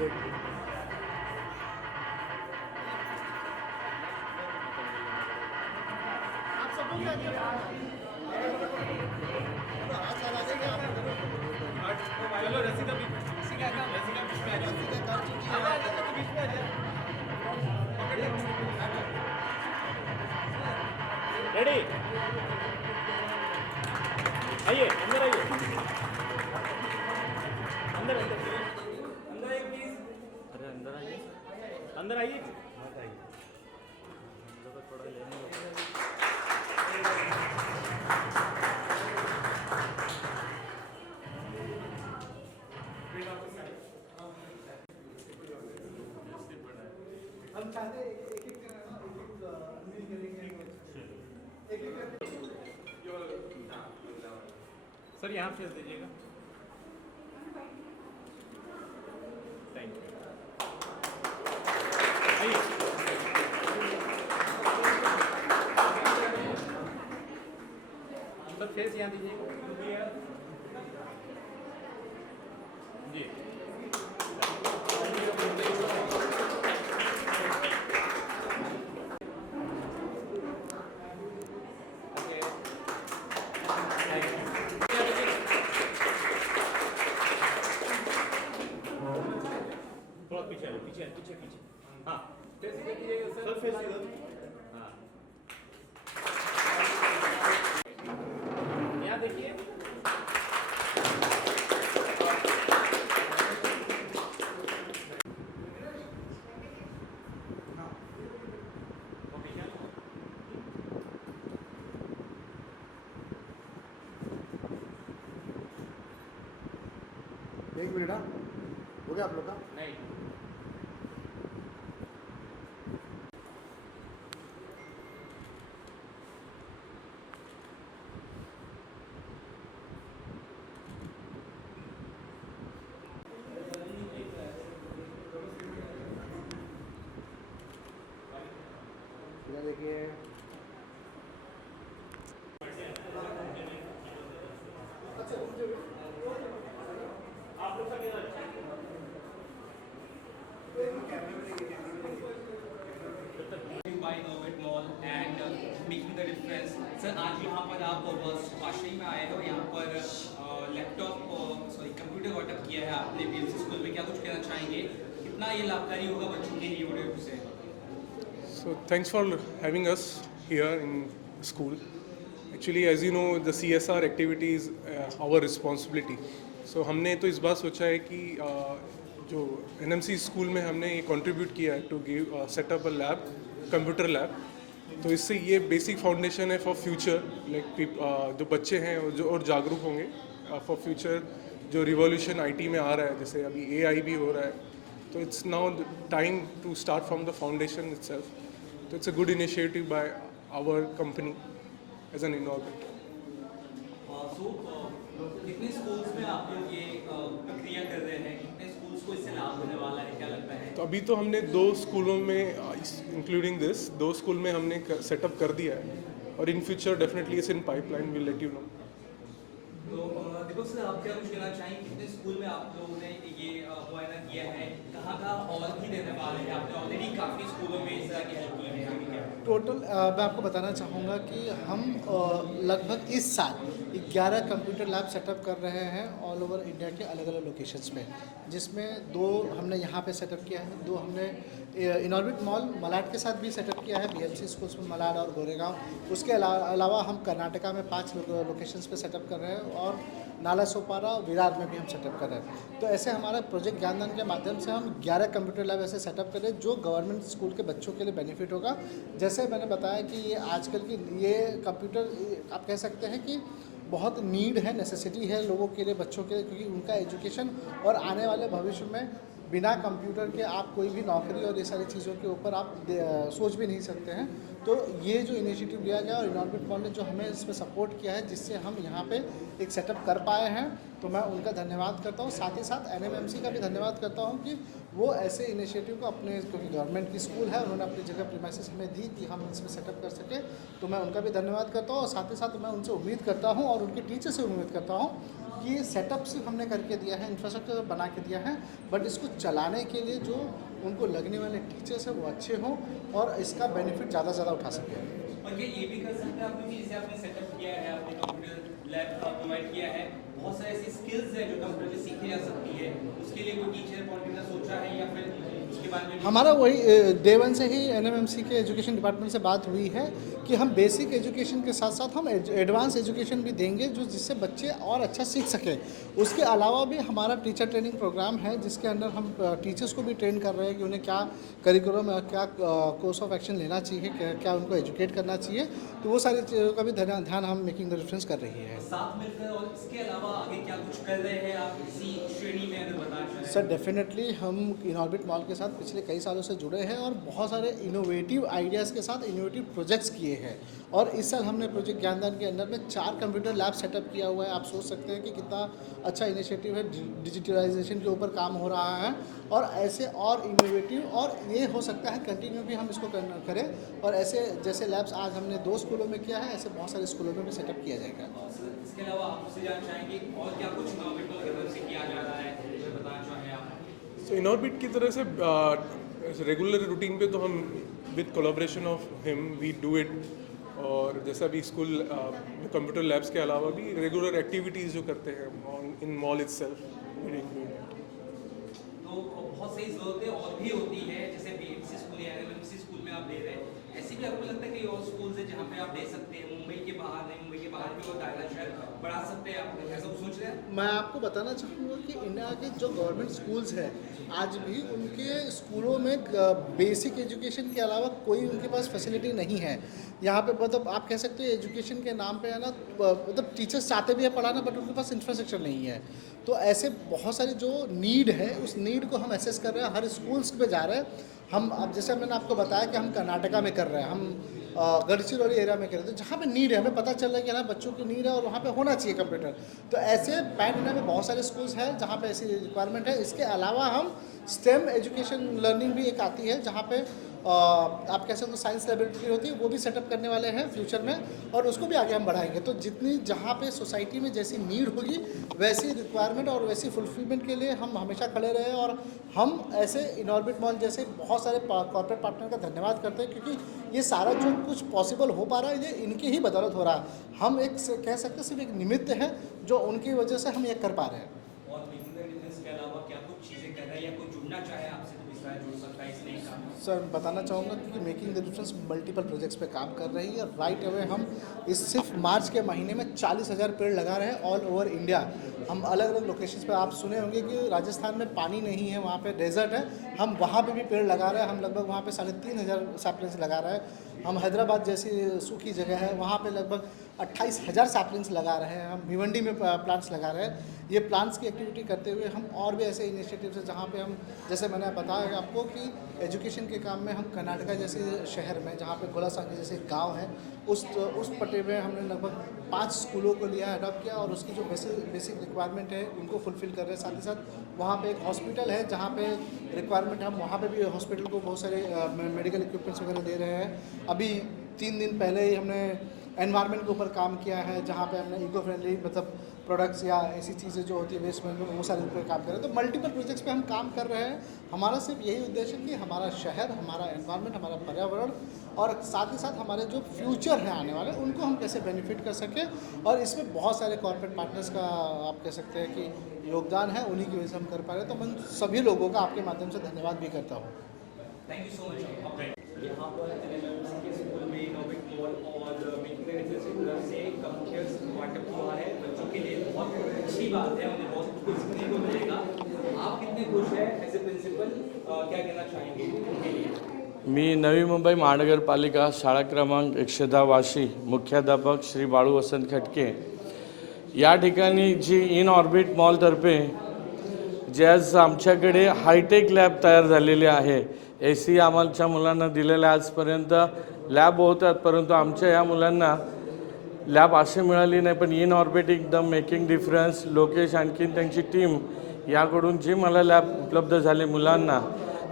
चलो रसीदा बीच में आ जाओ। रेडी, आइए अंदर आइए, अंदर अंदर अंदर आइए प्लीज। अरे अंदर आइए, अंदर आइए, मत आइए, हम लोग को थोड़ा लेने दो। हम चाहते एक एक करना, एक करेंगे, एक एक सर यहाँ फेस दीजिएगा, थैंक यू। आइए, सर फेस यहाँ दीजिएगा जी। थोड़ा पीछे पीछे पीछे पीछे, हाँ फेस देखिएगा सर, फेस इधर, हाँ यहाँ देखिए, एक मिनट। हाँ, हो गया आप लोग का? नहीं इधर देखिए, by Orbit Mall and making the difference. Sir आज यहाँ पर आप वाशरी में आए हो, यहाँ पर लैपटॉप कंप्यूटर वाटअप किया है आपने बीएमसी स्कूल में, क्या कुछ कहना चाहेंगे, कितना ये लाभकारी होगा बच्चों के लिए वीडियो से? So thanks for having us here in school. Actually, as you know, the CSR activity is our responsibility. So हमने तो इस बात सोचा है कि जो NMC स्कूल में हमने ये contribute किया है to give set up a lab, computer lab. तो इससे ये बेसिक फाउंडेशन है फॉर फ्यूचर, लाइक जो बच्चे हैं और जागरूक होंगे फॉर फ्यूचर। जो रिवॉल्यूशन आईटी में आ रहा है, जैसे अभी एआई भी हो रहा है, तो it's now time to start from the foundation itself. तो it's a good initiative by our company as an Inorbit. कितने स्कूल्स में आप लोग ये प्रक्रिया कर रहे हैं, कितने स्कूल्स को इससे लाभ होने वाला है, क्या लगता है? तो अभी तो हमने 2 स्कूलों में इंक्लूडिंग दिस 2 स्कूल में हमने सेटअप कर दिया है, और in future definitely it's in pipeline, will let you know. तो दीपक सर, आप क्या कुछ कहना चाहेंगे, कितने स्कूल में आप लोगों ने ये मुआयना किया है, कहाँ और भी देने वाले हैं? आपने ऑलरेडी काफ़ी स्कूलों में इस तरह की हेल्प की है, आगे क्या? टोटल मैं आपको बताना चाहूँगा कि हम लगभग इस साल 11 कंप्यूटर लैब सेटअप कर रहे हैं ऑल ओवर इंडिया के अलग अलग लोकेशंस पे, जिसमें 2 हमने यहाँ पे सेटअप किया है, 2 हमने इनॉर्बिट मॉल मलाड के साथ भी सेटअप किया है, बीएमसी स्कूल्स में मलाड और गोरेगांव। उसके अलावा हम कर्नाटका में 5 लोकेशंस पे सेटअप कर रहे हैं, और नाला सोपारा और विरार में भी हम सेटअप कर रहे हैं। तो ऐसे हमारा प्रोजेक्ट ज्ञानदान के माध्यम से हम 11 कंप्यूटर लैब ऐसे सेटअप कर रहे हैं जो गवर्नमेंट स्कूल के बच्चों के लिए बेनिफिट होगा। जैसे मैंने बताया कि ये आजकल की ये कंप्यूटर आप कह सकते हैं कि बहुत नीड है, नेसेसिटी है लोगों के लिए, बच्चों के लिए, क्योंकि उनका एजुकेशन और आने वाले भविष्य में बिना कंप्यूटर के आप कोई भी नौकरी और ये सारी चीज़ों के ऊपर आप सोच भी नहीं सकते हैं। तो ये जो इनिशिएटिव लिया गया और इनऑर्बिट मॉल ने जो हमें इसमें सपोर्ट किया है जिससे हम यहाँ पे एक सेटअप कर पाए हैं, तो मैं उनका धन्यवाद करता हूँ। साथ ही साथ NMMC का भी धन्यवाद करता हूँ कि वो ऐसे इनिशिएटिव को अपने, क्योंकि गवर्नमेंट की स्कूल है, उन्होंने अपनी जगह प्रीमाइसेस हमें दी कि हम इसमें सेटअप कर सकें, तो मैं उनका भी धन्यवाद करता हूँ। और साथ ही साथ मैं उनसे उम्मीद करता हूँ और उनके टीचर से उम्मीद करता हूँ कि ये सेटअप सिर्फ हमने करके दिया है, इंफ्रास्ट्रक्चर बना के दिया है, बट इसको चलाने के लिए जो उनको लगने वाले टीचर्स हैं वो अच्छे हों और इसका बेनिफिट ज़्यादा से ज़्यादा उठा सकें। और ये भी कर सकते हैं आपने कि जैसे आपने सेटअप किया है, आपने कंप्यूटर लैब प्रोवाइड किया है, बहुत सारे ऐसी स्किल्स हैं जो कंप्यूटर से सीखी जा सकती है, उसके लिए कोई टीचर अपॉइंटमेंट का सोचा है या फिर उसके बारे में? हमारा वही डे वन से ही NMMC के एजुकेशन डिपार्टमेंट से बात हुई है कि हम बेसिक एजुकेशन के साथ साथ हम एडवांस एजुकेशन भी देंगे जो जिससे बच्चे और अच्छा सीख सकें। उसके अलावा भी हमारा टीचर ट्रेनिंग प्रोग्राम है जिसके अंदर हम टीचर्स को भी ट्रेन कर रहे हैं कि उन्हें क्या करिकुलम, क्या कोर्स ऑफ एक्शन लेना चाहिए, क्या उनको एजुकेट करना चाहिए। तो वो सारी चीज़ों का भी ध्यान हम मेकिंग द डिफरेंस कर रही है। साथ मिलकर और इसके अलावा आगे क्या कुछ कर रहे हैं आप इसी श्रेणी में अगर बताना चाहें? सर डेफिनेटली हम इनऑर्बिट मॉल के साथ पिछले कई सालों से जुड़े हैं और बहुत सारे इनोवेटिव आइडियाज़ के साथ इनोवेटिव प्रोजेक्ट्स किए हैं। और इस साल हमने प्रोजेक्ट ज्ञानदान के अंदर में 4 कंप्यूटर लैब सेटअप किया हुआ है। आप सोच सकते हैं कि कितना अच्छा इनिशिएटिव है। डिजिटलाइजेशन के ऊपर काम हो रहा है और ऐसे और इनोवेटिव, और ये हो सकता है कंटिन्यू भी हम इसको करें। और ऐसे जैसे लैब्स आज हमने 2 स्कूलों में किया है, ऐसे बहुत सारे स्कूलों में भी सेटअप किया जाएगा। इसके अलावा आपसे जानना चाहेंगे और क्या कुछ इनोवेटिव की तरफ से किया जा रहा है, मुझे बताना चाहें आप? सो इनऑर्बिट की तरह से रेगुलर रूटीन पे तो हम with collaboration of him we do it. और जैसा भी स्कूल कंप्यूटर लैब्स के अलावा भी रेगुलर एक्टिविटीज़ जो करते हैं इन मॉल इटसेल्फ। तो बहुत सही ज़रूरतें और भी होती है, जैसे BMC स्कूल या NMMC स्कूल में आप दे रहे हैं, ऐसी भी आपको लगता है कि और स्कूल्स हैं जहाँ पे आप दे सकते हैं, मुंबई के बाहर नहीं, मुंबई के बाहर भी और दायरा शायद बढ़ा सकते हैं, आप ऐसा कुछ सोच रहे हैं? मैं आपको बताना चाहूँगा कि इंडिया के जो गवर्नमेंट स्कूल्स हैं आज भी उनके स्कूलों में बेसिक एजुकेशन के अलावा कोई उनके पास फैसिलिटी नहीं है। यहाँ पे मतलब आप कह सकते हो एजुकेशन के नाम पे है ना, मतलब टीचर्स चाहते भी है पढ़ाना बट उनके पास इंफ्रास्ट्रक्चर नहीं है। तो ऐसे बहुत सारी जो नीड है उस नीड को हम एसेस कर रहे हैं, हर स्कूल्स पे जा रहे हैं हम। अब जैसे मैंने आपको बताया कि हम कर्नाटका में कर रहे हैं, हम गढ़चिरौली एरिया में कर रहे थे जहाँ पे नीड है, हमें पता चल रहा है कि ना बच्चों की नीड है और वहाँ पे होना चाहिए कंप्यूटर। तो ऐसे पैन इंडिया में बहुत सारे स्कूल्स हैं जहाँ पे ऐसी रिक्वायरमेंट है। इसके अलावा हम स्टेम एजुकेशन लर्निंग भी एक आती है जहाँ पे आप कह सकते हो साइंस लेबोरेटरी होती है, वो भी सेटअप करने वाले हैं फ्यूचर में और उसको भी आगे हम बढ़ाएंगे। तो जितनी जहाँ पे सोसाइटी में जैसी नीड होगी वैसी रिक्वायरमेंट और वैसी फुलफिलमेंट के लिए हम हमेशा खड़े रहे। और हम ऐसे इनऑर्बिट मॉल जैसे बहुत सारे कॉर्पोरेट पार्टनर का धन्यवाद करते हैं क्योंकि ये सारा जो कुछ पॉसिबल हो पा रहा है ये इनकी ही बदौलत हो रहा है। हम एक कह सकते हैं सिर्फ एक निमित्त है जो उनकी वजह से हम ये कर पा रहे हैं। और मेकिंग द डिफरेंस के अलावा क्या कुछ चीज़ें कर रहे हैं या कोई जुड़ना चाहे आपसे तो इस तरह जुड़ सकता है इसलिए काम? सर बताना चाहूँगा कि making the difference multiple projects पे काम कर रही है। राइट अवे हम इस सिर्फ मार्च के महीने में 40,000 पेड़ लगा रहे हैं ऑल ओवर इंडिया। हम अलग अलग लोकेशंस पे, आप सुने होंगे कि राजस्थान में पानी नहीं है, वहाँ पे डेजर्ट है, हम वहाँ पे भी पेड़ लगा रहे हैं। हम लगभग वहाँ पे 3,500 सैपलिंग्स लगा रहे हैं। हम हैदराबाद जैसी सूखी जगह है वहाँ पे लगभग 28,000 सैपलिंग्स लगा रहे हैं। हम भिवंडी में प्लांट्स लगा रहे हैं। ये प्लांट्स की एक्टिविटी करते हुए हम और भी ऐसे इनिशिएटिव्स हैं जहाँ पे हम, जैसे मैंने बताया आपको कि एजुकेशन के काम में हम कर्नाटका जैसे शहर में जहाँ पे गोलासांगी जैसे गांव है उस पट्टे में हमने लगभग 5 स्कूलों को लिया, अडॉप्ट किया और उसकी जो बेसिक रिक्वायरमेंट है उनको फुलफ़िल कर रहे हैं। साथ ही साथ वहाँ पे एक हॉस्पिटल है जहाँ पे रिक्वायरमेंट, हम वहाँ पे भी हॉस्पिटल को बहुत सारे मेडिकल इक्विपमेंट्स वगैरह दे रहे हैं। अभी 3 दिन पहले ही हमने एनवायरनमेंट के ऊपर काम किया है जहाँ पे हमने इको फ्रेंडली मतलब प्रोडक्ट्स या ऐसी चीज़ें जो होती है वेस्ट मैनेजमेंट वो सारे पे काम कर रहे हैं। तो मल्टीपल प्रोजेक्ट्स पे हम काम कर रहे हैं। हमारा सिर्फ यही उद्देश्य है कि हमारा शहर, हमारा एनवायरनमेंट, हमारा पर्यावरण और साथ ही साथ हमारे जो फ्यूचर हैं आने वाले उनको हम कैसे बेनिफिट कर सकें। और इसमें बहुत सारे कॉर्पोरेट पार्टनर्स का आप कह सकते हैं कि योगदान है, उन्हीं की वजह से हम कर पा रहे हैं। तो मैं सभी लोगों का आपके माध्यम से धन्यवाद भी करता हूँ। Thank you so much. यहाँ पर NMMC के स्कूल में इनोवेट मॉल और मेकिंग द डिफरेंस की तरफ से कंप्यूटर्स वाटअप हुआ है बच्चों के लिए, बहुत अच्छी बात है, उन्हें बहुत कुछ सीखने को मिलेगा। आप कितने खुश हैं एज ए प्रिंसिपल, क्या कहना चाहेंगे उनके लिए? मी नवी मुंबई महानगरपालिका शाळा क्रमांक 110 वाशी मुख्याध्यापक श्री बाळू वसंत खटके या ठिकाणी जी इन ऑर्बिट मॉलतर्फे जे आज आमच्याकडे हायटेक लॅब तयार झालेली आहे, AC आमच्या मुलांना दिलेल्या आजपर्यंत लॅब होतात, परंतु आमच्या या मुलांना लॅब अशी मिळाली नाही. पण इन ऑर्बिट एकदम मेकिंग डिफरन्स लोकेश आणखीन त्यांची टीम याकडून जी मला लॅब उपलब्ध झाली मुलांना,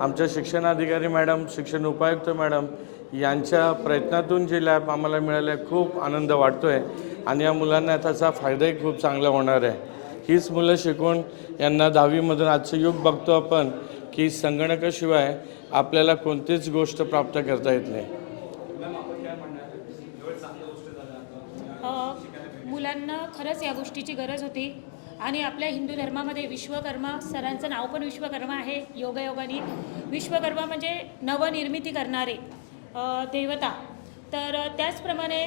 आमच्या शिक्षणाधिकारी मॅडम, शिक्षण उपायुक्त मॅडम यांच्या प्रयत्नातून जी लॅब आम्हाला मिळाली आहे, खूप आनंद वाटतो आहे आणि या मुलांना त्याचा फायदाही खूप चांगला होणार आहे. हीच मुलं शिकून यांना 10वीमधून आजचं युग बघतो आपण की संगणकाशिवाय आपल्याला कोणतीच गोष्ट प्राप्त करता येत नाही. मुलांना खरंच या गोष्टीची गरज होती आणि आपल्या हिंदू धर्मामध्ये विश्वकर्मा, सरांचं नाव पण विश्वकर्मा आहे. योगायोगाने विश्वकर्मा म्हणजे नवनिर्मिती करणारे देवता. तर त्याचप्रमाणे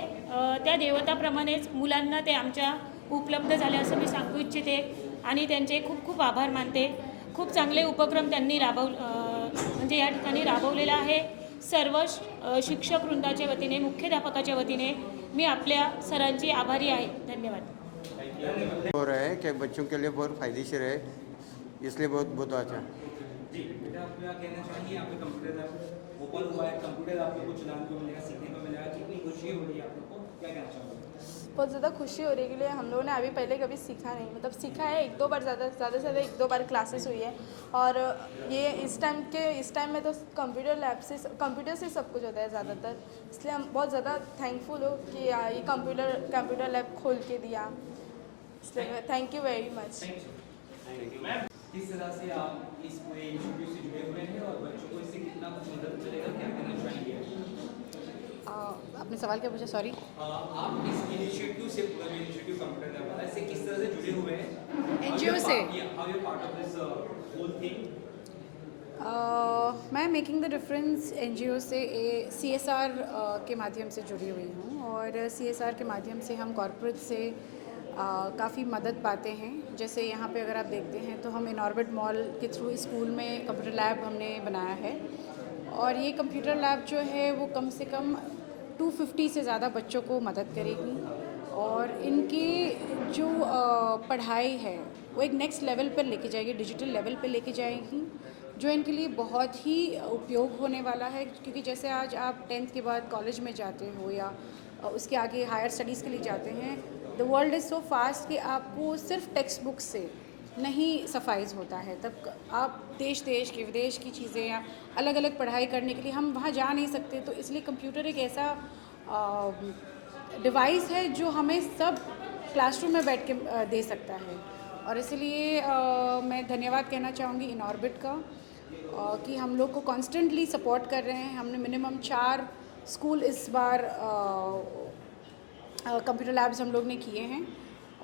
त्या देवताप्रमाणेच मुलांना ते आमच्या उपलब्ध झाले असं मी सांगू इच्छिते आणि त्यांचे खूप खूप आभार मानते. खूप चांगले उपक्रम त्यांनी म्हणजे या ठिकाणी राबवलेला आहे. सर्व शिक्षक वृंदाच्या वतीने, मुख्याध्यापकाच्या वतीने मी आपल्या सरांची आभारी आहे. धन्यवाद. हो रहा है कि बच्चों के लिए बहुत फायदेशीर है, इसलिए बहुत अच्छा। जी बेटा, आप क्या कहना चाहेंगे? यहाँ पे कंप्यूटर लैब ओपन हुआ है, कंप्यूटर आपको कुछ जानने को मिलेगा, सीखने को मिलेगा, कितनी खुशी हो रही है आप लोग को, क्या कहना चाहोगे? बहुत ज़्यादा खुशी हो रही है के लिए हम लोगों ने अभी पहले कभी सीखा नहीं, मतलब सीखा है एक दो बार, ज़्यादा से ज़्यादा एक दो बार क्लासेस हुई है। और ये इस टाइम में तो कंप्यूटर से सब कुछ होता है ज़्यादातर, इसलिए हम बहुत ज़्यादा थैंकफुल हो कि ये कंप्यूटर लैब खोल के दिया, इसलिए थैंक यू वेरी मच। किस तरह से आप इस पूरे इनिशिएटिव से जुड़े हुए हैं और बच्चों को इससे कितना कुछ मदद मिलेगा, क्या कहना चाहेंगे? आपने सवाल क्या पूछा, सॉरी? आप इस इनिशिएटिव से, पूरा इनिशिएटिव कंप्यूटर लैब वाला, इससे किस तरह से जुड़े हुए हैं? NGO से? How you part of this whole thing? मैं मेकिंग द डिफरेंस NGO से CSR के माध्यम से जुड़ी हुई हूँ और CSR के माध्यम से हम कॉर्पोरेट से काफ़ी मदद पाते हैं। जैसे यहाँ पे अगर आप देखते हैं तो हम इनऑर्बिट मॉल के थ्रू स्कूल में कंप्यूटर लैब हमने बनाया है और ये कंप्यूटर लैब जो है वो कम से कम 250 से ज़्यादा बच्चों को मदद करेगी और इनकी जो पढ़ाई है वो एक नेक्स्ट लेवल पर लेके जाएगी, डिजिटल लेवल पर लेके जाएगी, जो इनके लिए बहुत ही उपयोग होने वाला है। क्योंकि जैसे आज आप 10th के बाद कॉलेज में जाते हो या उसके आगे हायर स्टडीज़ के लिए जाते हैं, the world is so fast कि आपको सिर्फ टेक्स्ट बुक से नहीं सफाइज़ होता है। तब आप देश की विदेश की चीज़ें या अलग अलग पढ़ाई करने के लिए हम वहाँ जा नहीं सकते, तो इसलिए कंप्यूटर एक ऐसा डिवाइस है जो हमें सब क्लासरूम में बैठ के दे सकता है। और इसलिए मैं धन्यवाद कहना चाहूँगी इनऑर्बिट का कि हम लोग को कॉन्स्टेंटली सपोर्ट कर रहे हैं। हमने मिनिमम 4 स्कूल इस बार कंप्यूटर लैब्स हम लोग ने किए हैं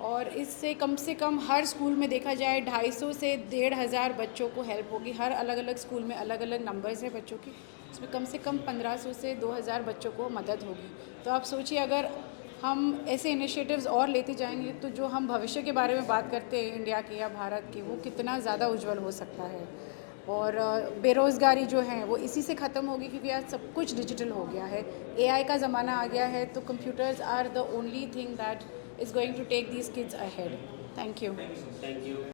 और इससे कम से कम हर स्कूल में देखा जाए 250 से 1,500 बच्चों को हेल्प होगी। हर अलग अलग स्कूल में अलग अलग नंबर्स हैं बच्चों की, इसमें कम से कम 1500 से 2000 बच्चों को मदद होगी। तो आप सोचिए अगर हम ऐसे इनिशिएटिव्स और लेते जाएंगे तो जो हम भविष्य के बारे में बात करते हैं इंडिया के या भारत के, वो कितना ज़्यादा उज्जवल हो सकता है। और बेरोज़गारी जो है वो इसी से ख़त्म होगी क्योंकि आज सब कुछ डिजिटल हो गया है, AI का ज़माना आ गया है, तो computers are the only thing that is going to take these kids ahead. Thank you.